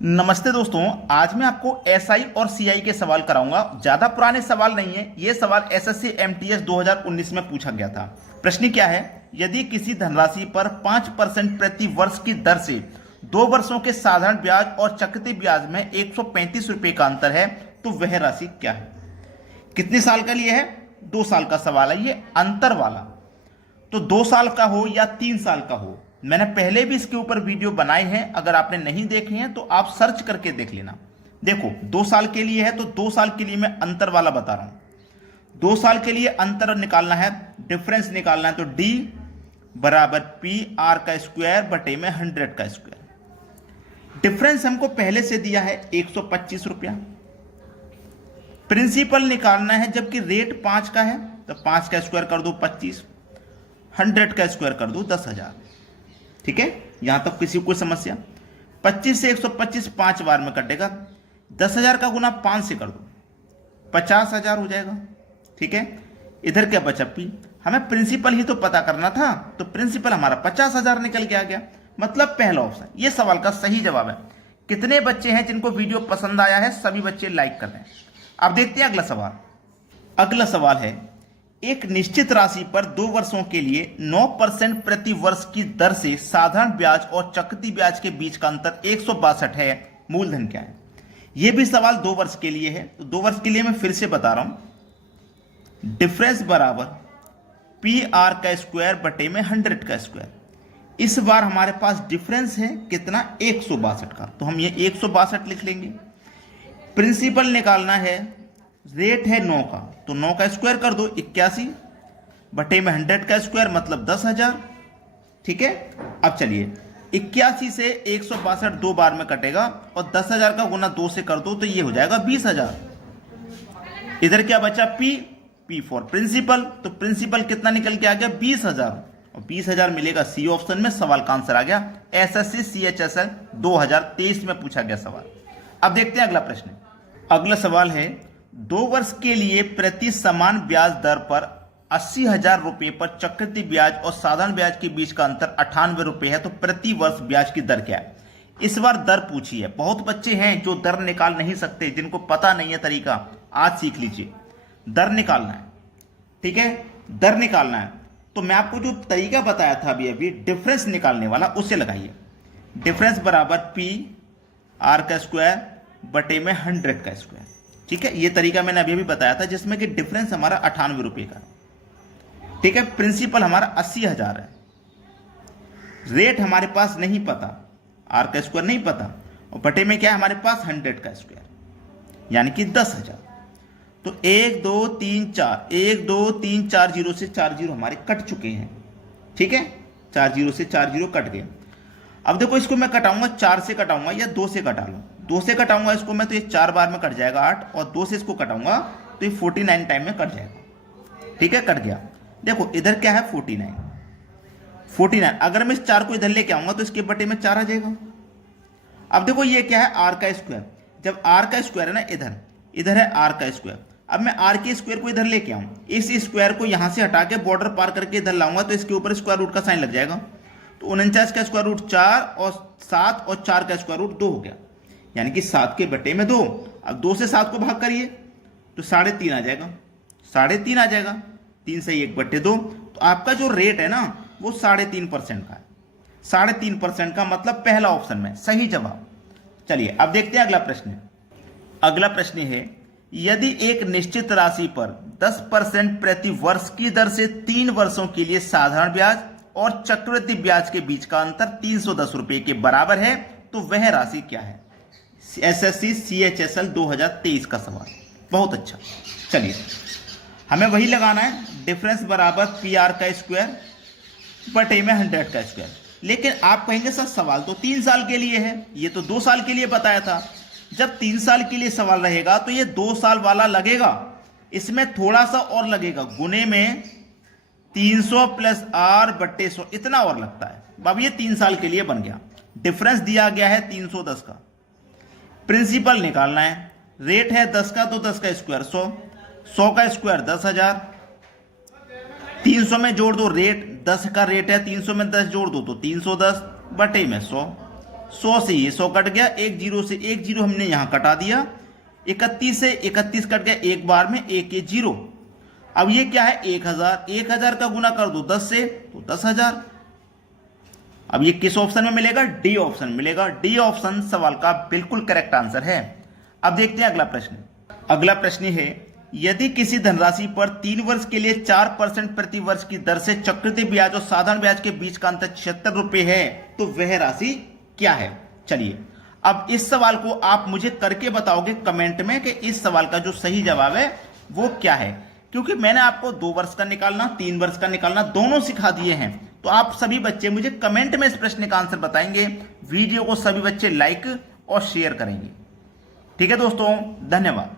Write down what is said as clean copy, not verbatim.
नमस्ते दोस्तों। आज मैं आपको एसआई और सीआई के सवाल कराऊंगा। ज्यादा पुराने सवाल नहीं है, ये सवाल एसएससी एमटीएस 2019 में पूछा गया था। प्रश्न क्या है, यदि किसी धनराशि पर 5% प्रति वर्ष की दर से 2 वर्षों के साधारण ब्याज और चक्रवृद्धि ब्याज में 135 रुपए का अंतर है तो वह राशि क्या है। कितने साल का लिए है? 2 साल का सवाल है ये अंतर वाला। तो 2 साल का हो या 3 साल का हो, मैंने पहले भी इसके ऊपर वीडियो बनाए हैं। अगर आपने नहीं देखे हैं तो आप सर्च करके देख लेना। देखो 2 साल के लिए है तो 2 साल के लिए मैं अंतर वाला बता रहा हूं। 2 साल के लिए अंतर निकालना है, डिफरेंस निकालना है, तो डी बराबर पी आर का स्क्वायर बटे में 100 का स्क्वायर। डिफरेंस हमको पहले से दिया है 125 रुपया। प्रिंसिपल निकालना है, जबकि रेट 5 का है तो 5 का स्क्वायर कर दो 25, 100 का स्क्वायर कर दो 10,000। ठीक है, यहां तक किसी को कोई समस्या? 25 से 125 5 बार में कटेगा, 10,000 का गुना 5 से कर दो 50,000 हो जाएगा। ठीक है, इधर क्या बचा पी, हमें प्रिंसिपल ही तो पता करना था, तो प्रिंसिपल हमारा 50,000 निकल के आ गया। मतलब पहला ऑप्शन ये सवाल का सही जवाब है। कितने बच्चे हैं जिनको वीडियो पसंद आया है? सभी बच्चे लाइक कर रहे हैं। अब देखते हैं अगला सवाल। अगला सवाल है, एक निश्चित राशि पर 2 वर्षों के लिए 9% प्रति वर्ष की दर से साधारण ब्याज और चक्रवृद्धि ब्याज के बीच का अंतर 162 है। मूलधन क्या है? यह भी सवाल 2 वर्ष के लिए है, तो 2 वर्ष के लिए मैं फिर से बता रहा हूं। डिफरेंस बराबर पी आर का स्क्वायर बटे में 100 का स्क्वायर। इस बार हमारे पास डिफरेंस है कितना? 162 का, तो हम ये 162 लिख लेंगे। प्रिंसिपल निकालना है, रेट है 9 का, तो 9 का स्क्वायर कर दो 81 बटे में 100 का स्क्वायर मतलब 10,000। ठीक है, अब चलिए 81 से 162 2 बार में कटेगा और 10,000 का गुना 2 से कर दो तो ये हो जाएगा 20,000। इधर क्या बचा? पी फॉर प्रिंसिपल, तो प्रिंसिपल कितना निकल के आ गया? 20,000, और 20,000 मिलेगा सी ऑप्शन में। सवाल का आंसर आ गया एसएससी सीएचएसएल 2023 में पूछा गया सवाल। अब देखते हैं अगला प्रश्न। अगला सवाल है, 2 वर्ष के लिए प्रति समान ब्याज दर पर 80,000 रुपए पर चक्रवृद्धि ब्याज और साधारण ब्याज के बीच का अंतर 98 रुपए है, तो प्रति वर्ष ब्याज की दर क्या है? इस बार दर पूछी है। बहुत बच्चे हैं जो दर निकाल नहीं सकते, जिनको पता नहीं है तरीका, आज सीख लीजिए। दर निकालना है, ठीक है, दर निकालना है तो मैं आपको जो तरीका बताया था अभी डिफरेंस निकालने वाला, उससे लगाइए। डिफरेंस बराबर पी आर का स्क्वायर बटे में 100 का स्क्वायर। ठीक है, ये तरीका मैंने अभी बताया था, जिसमें कि डिफरेंस हमारा 98 रुपए का। ठीक है, प्रिंसिपल हमारा 80,000 है, रेट हमारे पास नहीं पता, आर का स्क्वायर नहीं पता, और बटे में क्या है हमारे पास? 100 का स्क्वायर यानी कि 10,000। तो 1 2 3 4 1 2 3 4 जीरो से 4 जीरो हमारे कट चुके हैं। ठीक है, 4 जीरो से 4 जीरो कट गए। अब देखो इसको मैं कटाऊंगा, 4 से कटाऊंगा या 2 से कटा लूं। 2 से कटाऊंगा इसको मैं तो ये 4 बार में कट जाएगा 8, और 2 से इसको कटाऊंगा तो ये 49 टाइम में कट जाएगा। ठीक है, कट गया। देखो इधर क्या है? 49। अगर मैं इस 4 को इधर लेके आऊंगा तो इसके बटे में 4 आ जाएगा। अब देखो ये क्या है? आर का स्क्वायर। जब आर का स्क्वायर है ना, इधर है आर का स्क्वायर। अब मैं आर के स्क्वायर को इधर लेके आऊं, इस स्क्वायर को यहां से हटा के बॉर्डर पार करके इधर लाऊंगा तो इसके ऊपर स्क्वायर रूट का साइन लग जाएगा। तो 49 का स्क्वायर रूट 4 और 7 और 4 का स्क्वायर रूट 2 हो गया, यानी कि 7 के बटे में 2। अब 2 से 7 को भाग करिए तो 3.5 आ जाएगा, 3.5 आ जाएगा, 3 से 1 बटे 2। तो आपका जो रेट है ना वो 3.5% का है। 3.5% का मतलब पहला ऑप्शन में सही जवाब। चलिए अब देखते हैं अगला प्रश्न। अगला प्रश्न है, यदि एक निश्चित राशि पर 10% प्रति वर्ष की दर से 3 वर्षों के लिए साधारण ब्याज और चक्रवृद्धि ब्याज के बीच का अंतर 310 रुपए के बराबर है तो वह राशि क्या है? एसएससी सीएचएसएल 2023 का सवाल। बहुत अच्छा, चलिए हमें वही लगाना है। डिफरेंस बराबर पी आर का स्क्वायर बटे में 100 का स्क्वायर। लेकिन आप कहेंगे सर सवाल तो 3 साल के लिए है, ये तो 2 साल के लिए बताया था। जब 3 साल के लिए सवाल रहेगा तो ये 2 साल वाला लगेगा, इसमें थोड़ा सा और लगेगा, गुने में 300 प्लस आर बटे 100 इतना और लगता है। अब ये 3 साल के लिए बन गया। डिफरेंस दिया गया है 310 का। प्रिंसिपल निकालना है, रेट है 10 का तो 10 का स्क्वायर 100, 100 का स्क्वायर 10,000। 300 में जोड़ दो, रेट 10 का रेट है, 300 में 10 जोड़ दो तो 310 बटे में 100। 100 से ये 100 कट गया, एक जीरो से एक जीरो हमने यहां कटा दिया, 31 से 31 कट गया, एक बार में एक ये जीरो। अब ये क्या है 1000, 1000 का गुना कर दो 10 से तो 10,000। अब ये किस ऑप्शन में मिलेगा? डी ऑप्शन मिलेगा। डी ऑप्शन सवाल का बिल्कुल करेक्ट आंसर है। अब देखते हैं अगला प्रश्न। अगला प्रश्न है, यदि किसी धनराशि पर 3 वर्ष के लिए 4% प्रति वर्ष की दर से चक्रवृद्धि ब्याज और साधारण ब्याज के बीच का अंतर 76 रुपए है तो वह राशि क्या है? चलिए अब इस सवाल को आप मुझे करके बताओगे कमेंट में कि इस सवाल का जो सही जवाब है वो क्या है, क्योंकि मैंने आपको 2 वर्ष का निकालना, 3 वर्ष का निकालना दोनों सिखा दिए हैं। तो आप सभी बच्चे मुझे कमेंट में इस प्रश्न का आंसर बताएंगे। वीडियो को सभी बच्चे लाइक और शेयर करेंगे। ठीक है दोस्तों, धन्यवाद।